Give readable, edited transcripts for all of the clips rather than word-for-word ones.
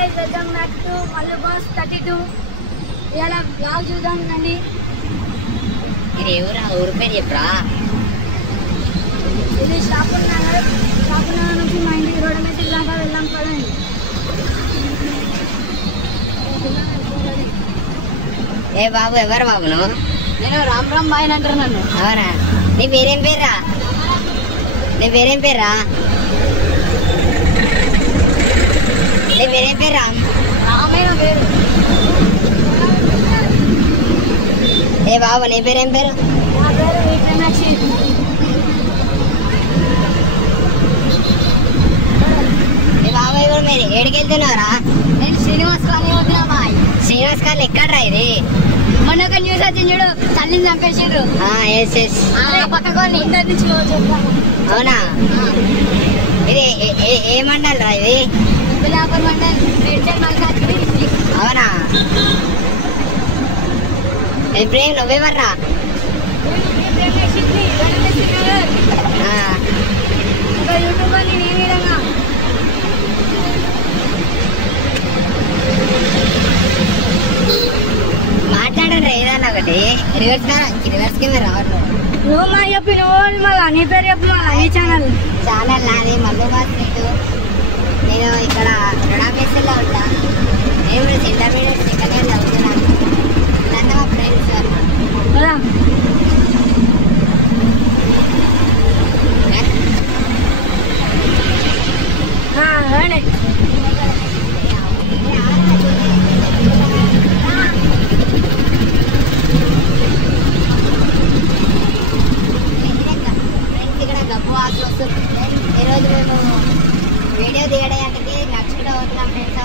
guys, welcome back to Mallu Boss 32. ఇవాళ blog చూద్దాం రండి. ఇది ఎవరా ఊరు పేరు చెప్పరా? ఇది షాపుర్ నగర్ నుంచి మా ఇంటికి రోడ్డు మీద ఇలాగా వెళ్ళాం కదండి. ఏ బాబు ఎవరు బాబు నువ్వు? నేను రామ్ రామ్ బాయ్ అంటారు నన్ను. అవునా? నీ పేరేం పేర్రా? నీ పేరేం పేర్రా? నీ పేరేం పేరు? రామైన పేరు. ఏ బాబు నీ పేరేం పేరు? నా పేరు మీనాక్షి. ఏ బాబాయ్ కూడా మీరు ఏడికి వెళ్తున్నారా? నేను శ్రీనివాస్ ఖాన్ వద్దునా బాయ్. శ్రీనివాస్ ఖాన్ ఎక్కడ్రా ఇది? మొన్న ఒక న్యూస్ వచ్చింది చూడు, తల్లిని చంపేసారు. ఎస్ ఎస్ పక్కకొని ఇంటర్ నుంచి చెప్పాను. అవునా? ఇది ఏ మండల్ రా ఇది? బిలాపూర్ మండల్ మల్కాజ్గిరి. అవునా? ప్రేమ్ నువ్వెవర్రా? యూట్యూబర్ నేను ఏ విధంగా మాట్లాడండి ఏదన్నా ఒకటి. రివర్స్ కెమెరా రావట్లేదు. నువ్వు మా చెప్పి నువ్వు మళ్ళా నీ పేరు చెప్పు. మళ్ళా నీ ఛానల్ నాది మల్లు బాస్ 32. నేను ఇక్కడ రుణాపేసల్లో ఉంటా. నేను ఇంటర్మీడియట్ సెకండ్ ఇయర్ చదువుతున్నాను. ఇదంతా మా ఫ్రెండ్స్ అన్నమాట. కదా. రండి. ఈరోజు మేము వీడియో తీయడానికి నడుచుకుంటూ పోతున్నాం ఫ్రెండ్స్.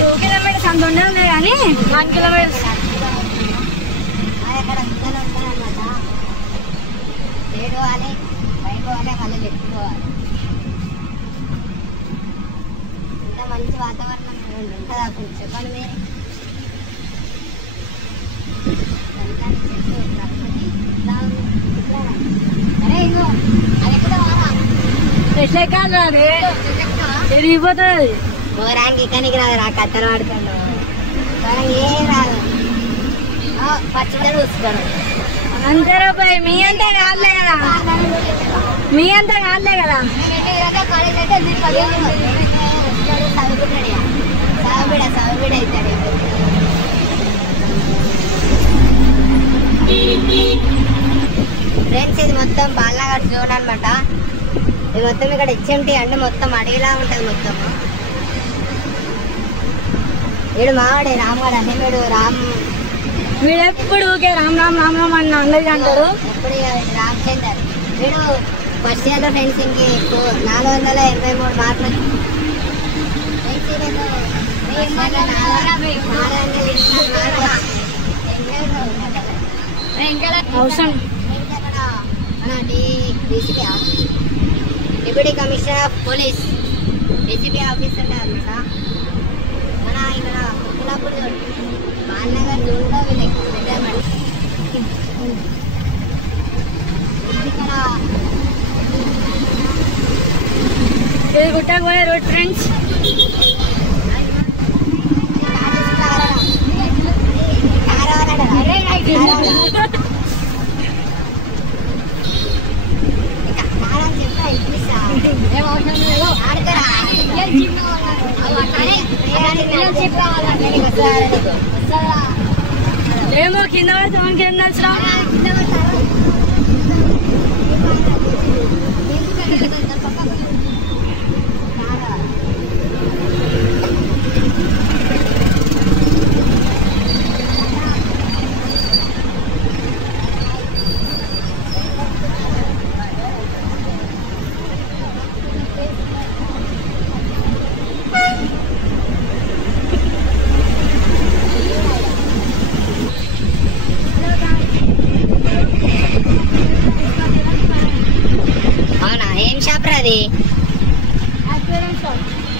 2 కిలోమీటర్స్ అంత ఉండదు కానీ 1 కిలోమీటర్స్. అక్కడ ఉంటాను అనమాట. లేడుకోవాలి, బయటకోవాలి, మళ్ళీ పెట్టుకోవాలి. ఇంత మంచి వాతావరణం ఉంటుంది అప్పుడు చెప్పండి మీరు. అరే ఇంకో అది ఎక్కడ వారా ఎట్లెక్కాలి అది తిరిగిపోతుంది. పోరానికి ఇక్కడికి రాదు. రా కత్తలు ఆడుతున్నావు. ఏం రాదు. పచ్చిమిరపకాయలు చూస్తాడు అంతేరా పోయి. మీ అంతా కాదులే కదా. మీ అంతా కాదులే కదా. సాగుబిడ అవుతాడు. ఫ్రెండ్స్ ఇది మొత్తం బాలనగర్ జోన్ అనమాట. ఇది మొత్తం ఇక్కడ హెచ్ఎంటీ అంటే మొత్తం అడవిలా ఉంటుంది మొత్తం. వీడు మావాడే రామ్గాడు అంటే వీడు వీడు ఎప్పుడు ఊకే రామ్ రామ్ రామ్ రామ్ అని అందరికీ అంటారు. ఎప్పుడు రామచందర్. వీడు ఫస్ట్ ఇయర్లో ఫ్రెండ్స్ ఇంక 483 మార్కులు. అవసరం deputy commissioner of police DCP officer మన ఇక్కడ కులాపూర్ బాలనగర్ జోన్లో వీళ్ళకి పెట్టామండి. ఇక్కడ ఇది గుట్టకు పోయే రోడ్ ఫ్రెండ్స్. ఏమో కింద పడితే మనకి ఏం తెలుసు. అవునా? ఏం షాప్ రాది?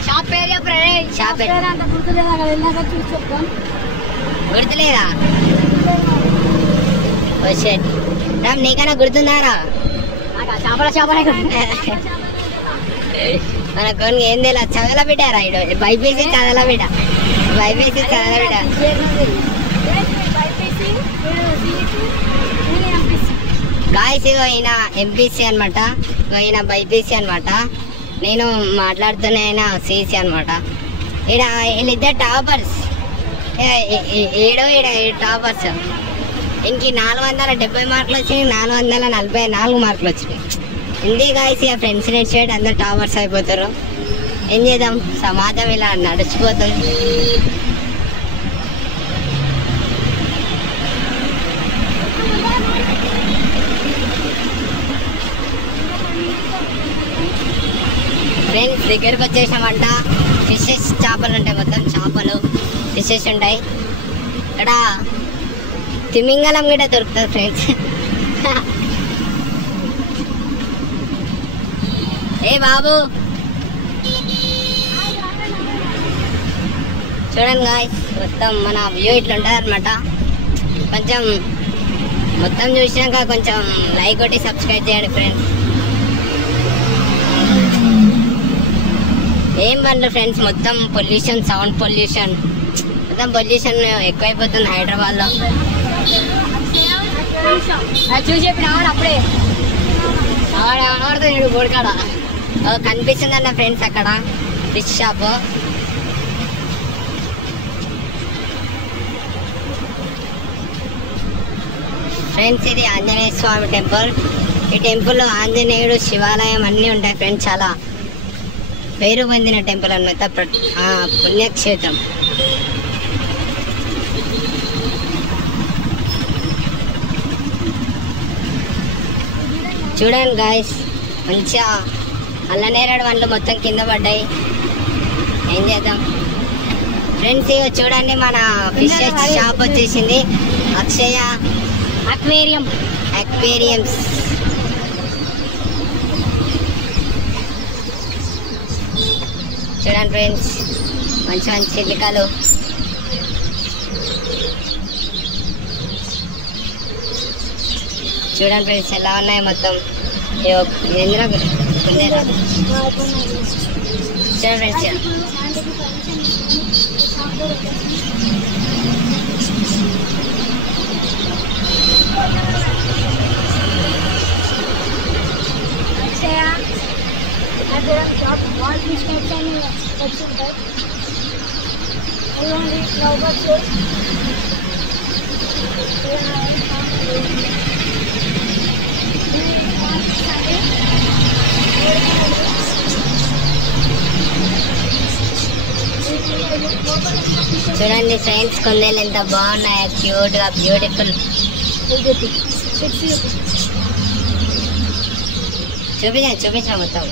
షాప్ పేరు చెప్పరే. షాప్ పేరు అంత గుర్తులేదు. అక్కడ వెళ్ళాక చూసి చెప్తాం. గుర్తులేదా? నీకన్నా గుర్తుందారా? చేపల చేపలే మన కొన్ని ఏం తెలియదు, చదల బిడ్డారా ఇడు బైపీసీ చదల బిడ్డ, బైపీసీ చదల బిడ్డ. గాయస్ ఇగో ఈయన ఎంపీసీ అనమాట, ఈయన బైపీసీ అనమాట, నేను మాట్లాడుతున్న ఆయన సిసి అనమాట. ఈడ వీళ్ళిద్దరు టాపర్స్, ఈడ టాపర్స్. ఇంక 470 మార్కులు వచ్చినాయి, 444 మార్కులు వచ్చినాయి. ఇందే గాయస్ ఇక ఫ్రెండ్స్ నెట్ సైడ్ అందరు టాపర్స్ అయిపోతారు. ఏం చేద్దాం, సమాజం ఇలా నడిచిపోతుంది. ఫ్రెండ్స్ దగ్గరకు వచ్చేసామంట. ఫిషెస్ చేపలు ఉంటాయి, మొత్తం చేపలు ఫిషెస్ ఉంటాయి. ఇక్కడ తిమింగలం కూడా దొరుకుతుంది ఫ్రెండ్స్. ఏ బాబు చూడండి గాయ్స్, మొత్తం మన వ్యూ ఇట్లా ఉంటుంది అనమాట. కొంచెం మొత్తం చూసినాక కొంచెం లైక్ కొట్టి సబ్స్క్రైబ్ చేయండి ఫ్రెండ్స్. ఏం బండ్లు ఫ్రెండ్స్, మొత్తం పొల్యూషన్, సౌండ్ పొల్యూషన్, మొత్తం పొల్యూషన్ ఎక్కువైపోతుంది హైదరాబాద్లో. చూసి చెప్పిన అప్పుడే ఆడుతుంది బోడికాడ కనిపిస్తుంది అన్న ఫ్రెండ్స్, అక్కడ ఫిష్ షాప్. ఫ్రెండ్స్ ఇది ఆంజనేయ స్వామి టెంపుల్. ఈ టెంపుల్లో ఆంజనేయుడు, శివాలయం అన్నీ ఉంటాయి ఫ్రెండ్స్. చాలా పేరు పొందిన టెంపుల్ అన్నమాట, పుణ్యక్షేత్రం. చూడండి గాయస్, మంచిగా అల్లనేరేడు వంటలు మొత్తం కింద పడ్డాయి. ఏం చేద్దాం ఫ్రెండ్స్, ఇక చూడండి మన ఫిషెస్ షాప్ వచ్చేసింది, అక్షయ అక్వేరియమ్స్. చూడండి ఫ్రెండ్స్, మంచి మంచి చిలికలు. చూడండి ఫ్రెండ్స్ ఎలా ఉన్నాయి మొత్తం. చూడండి ఫ్రెండ్స్, చూడండి ఫ్రెండ్స్, కొందేలు ఎంత బాగున్నాయి, క్యూట్ గా బ్యూటిఫుల్. చూపించా మొత్తం.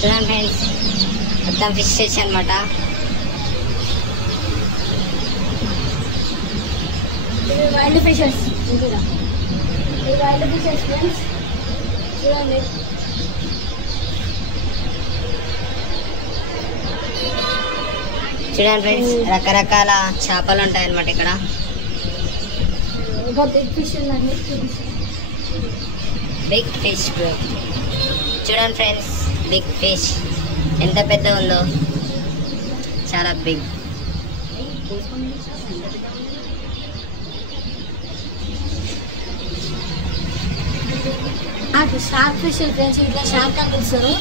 చూడండి ఫ్రెండ్స్, మొత్తం ఫిషెస్ అనమాట. Wild fishes friends. చూడండి చూడండి ఫ్రెండ్స్, రకరకాల చేపలు ఉంటాయి అన్నమాట ఇక్కడ. Big fish bro. చూడండి ఫ్రెండ్స్, బిగ్ ఫిష్ ఎంత పెద్ద ఉందో, చాలా బిగ్. షార్క్ ఫిష్ ఫ్రెండ్స్, ఇట్లా షార్క్ అని పిలుస్తారు.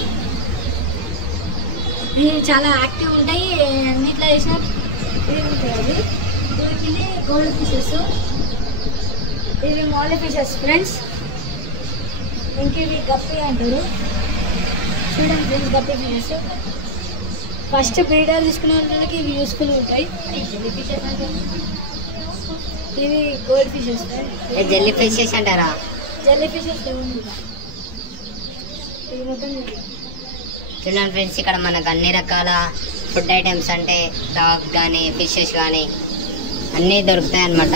ఇవి చాలా యాక్టివ్ ఉంటాయి, అన్నిట్లో వేసిన ఇవి ఉంటాయి. అవి ఇవి గోల్డ్ ఫిషెస్, ఇవి మాలి ఫిషెస్ ఫ్రెండ్స్. ఇంక ఇవి గప్పి అంటారు. చూడండి ఫ్రెండ్స్, గప్పి ఫిషెస్ ఫస్ట్ బ్రీడర్ తీసుకునే వాళ్ళకి ఇవి యూస్ఫుల్ ఉంటాయి. ఇవి గోల్డ్ ఫిషెస్. జెల్లీ ఫిషెస్ అంటారా? జెల్లీ ఫిషెస్ ఇవి మొత్తం. చూడండి ఫ్రెండ్స్, ఇక్కడ మనకు అన్ని రకాల ఫుడ్ ఐటమ్స్ అంటే డాగ్ కానీ ఫిషెస్ కానీ అన్నీ దొరుకుతాయి అన్నమాట.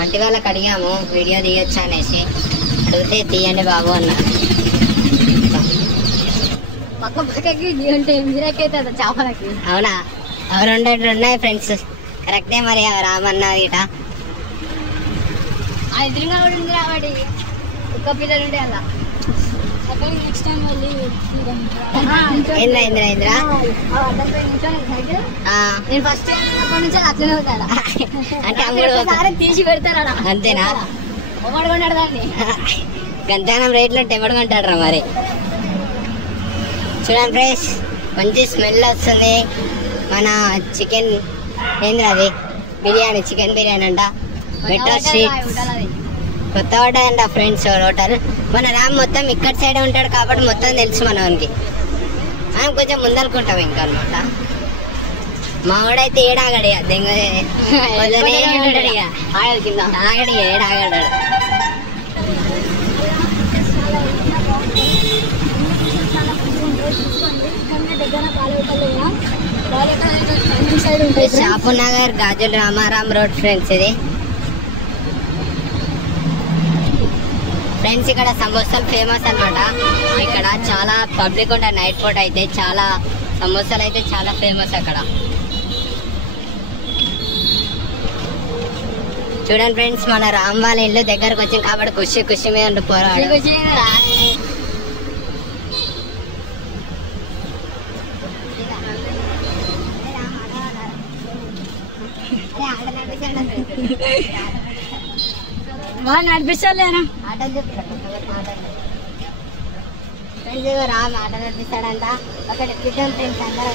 ఆంటీ వాళ్ళకి అడిగాము వీడియో తీయొచ్చు అనేసి, అడిగితే తీయండి బాబు అన్న. పక్కకి అంటే మీరకైతే చేపలకి. అవునా? అవి రెండు ఉన్నాయి ఫ్రెండ్స్, కరెక్టే. మరి రామన్నది ఇట ఎదురుగా కూడా ఉంది కాబట్టి ఒక్క పిల్లలు ఉండే అలా. నెక్స్ట్ టైం వెళ్ళి ఏంద్రా నేను ఫస్ట్ టైం ఉన్నప్పటి నుంచి అట్లనే ఉంటాడా అంటే అమ్ముడు తీసి పెడతారా అంతేనా ఒకటి కొన్నాడు దాన్ని గంతగానం రేట్లో ఎవడు కొంటాడు మరి. చూడండి ఫ్రెండ్స్, మంచి స్మెల్ వస్తుంది. మన చికెన్ ఏంద్రా అది బిర్యానీ, చికెన్ బిర్యానీ అంట. మెట్రో స్ట్రీట్ కొత్త పడ్డదంట ఫ్రెండ్స్ హోటల్. మన రామ్ మొత్తం ఇక్కడ సైడ్ ఉంటాడు కాబట్టి మొత్తం తెలుసు మనకి. మనం కొంచెం ముందరుకుంటాం ఇంకా అనమాట. మా వాడైతే ఏడాగడి దెంగ ఆగడి ఏడాగడాడు. షాపూర్ నగర్ గాజుల రామారాం రోడ్ ఫ్రెండ్స్. ఇది ఫ్రెండ్స్ ఇక్కడ సమోసాలు ఫేమస్ అన్నమాట. ఇక్కడ చాలా పబ్లిక్ ఉంటారు. నైట్ పూట అయితే చాలా సమోసాలు అయితే చాలా ఫేమస్ అక్కడ. చూడండి ఫ్రెండ్స్, మన రామ్ వాళ్ళ ఇల్లు దగ్గరకు వచ్చింది కాబట్టి ఖుషి ఖుషి మీద ఉండి పోరాడు. నడిపిస్తాలేనా రామ్ ఆట నడిపిస్తాడంట. అక్కడ ఫ్రెండ్స్ అందరూ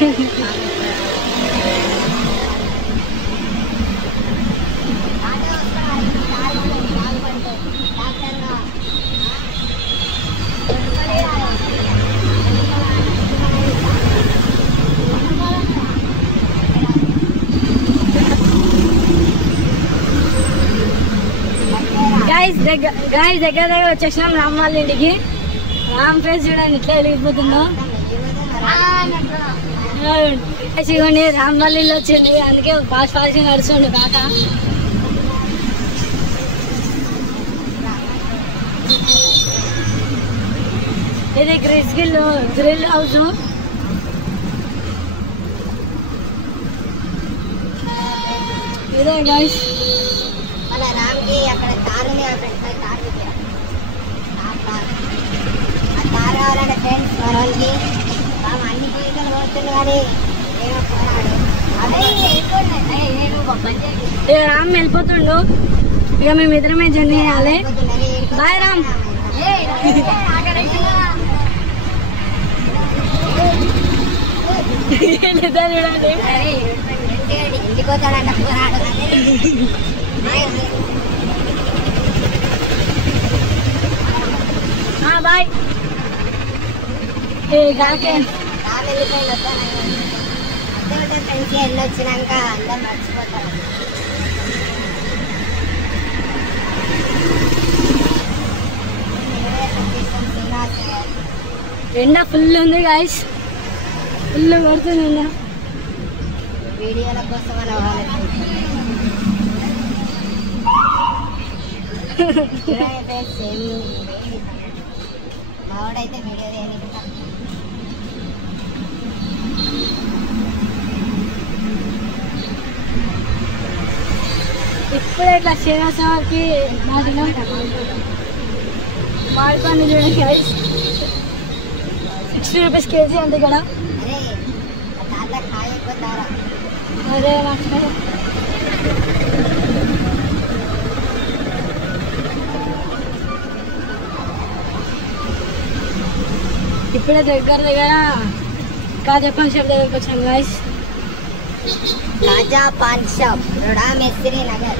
గాయస్ దగ్గర వచ్చేసినాం రామ్ వాళ్ళ ఇంటికి. రామ్ ఫేస్ చూడండి ఇట్లా వెలిగిపోతుందో. ఇగోండి రామ్ వాళ్ళ ఇల్లు వచ్చింది, అందుకే ఫాస్ట్ ఫాస్ట్ నడుచుండు కాక. ఇది గ్రిల్ హౌస్. ఇదే గాయస్ మన రామ్కి అక్కడ కారు ఉంది. కారు కావాలంటే ఫ్రెండ్స్ మనకి రామ్ అన్ని పైసలు పోతుంది కానీ ఏమో పోరాడు. రామ్ వెళ్ళిపోతుండు. ఇక మేము ఇద్దరమే జర్నీ చేయాలి. బాయ్ రామ్. చూడండి ఇంటికి పోతాడంట పోరాడు. బాయ్. ఫ్రెండ్స్ వెళ్ళొచ్చినాక అందరు మర్చిపోతారు. ఎండ ఫుల్ ఉంది గాయస్, ఫుల్ పడుతుంది ఎండ. వీడియోల కోసం మావాడైతే వీడియో ఇప్పుడే ఇట్లా శ్రీనివాసకి నాటినాం. మాడిపండు చూడండి గైస్, 60 రూపీస్ కేజీ అంతే ఇక్కడ. అరే ఇప్పుడే దగ్గర కాజా పాన్ షాప్ దగ్గరకు వచ్చాం గైస్. కాజా పాన్ షాప్ రోడా మేస్త్రి నగర్.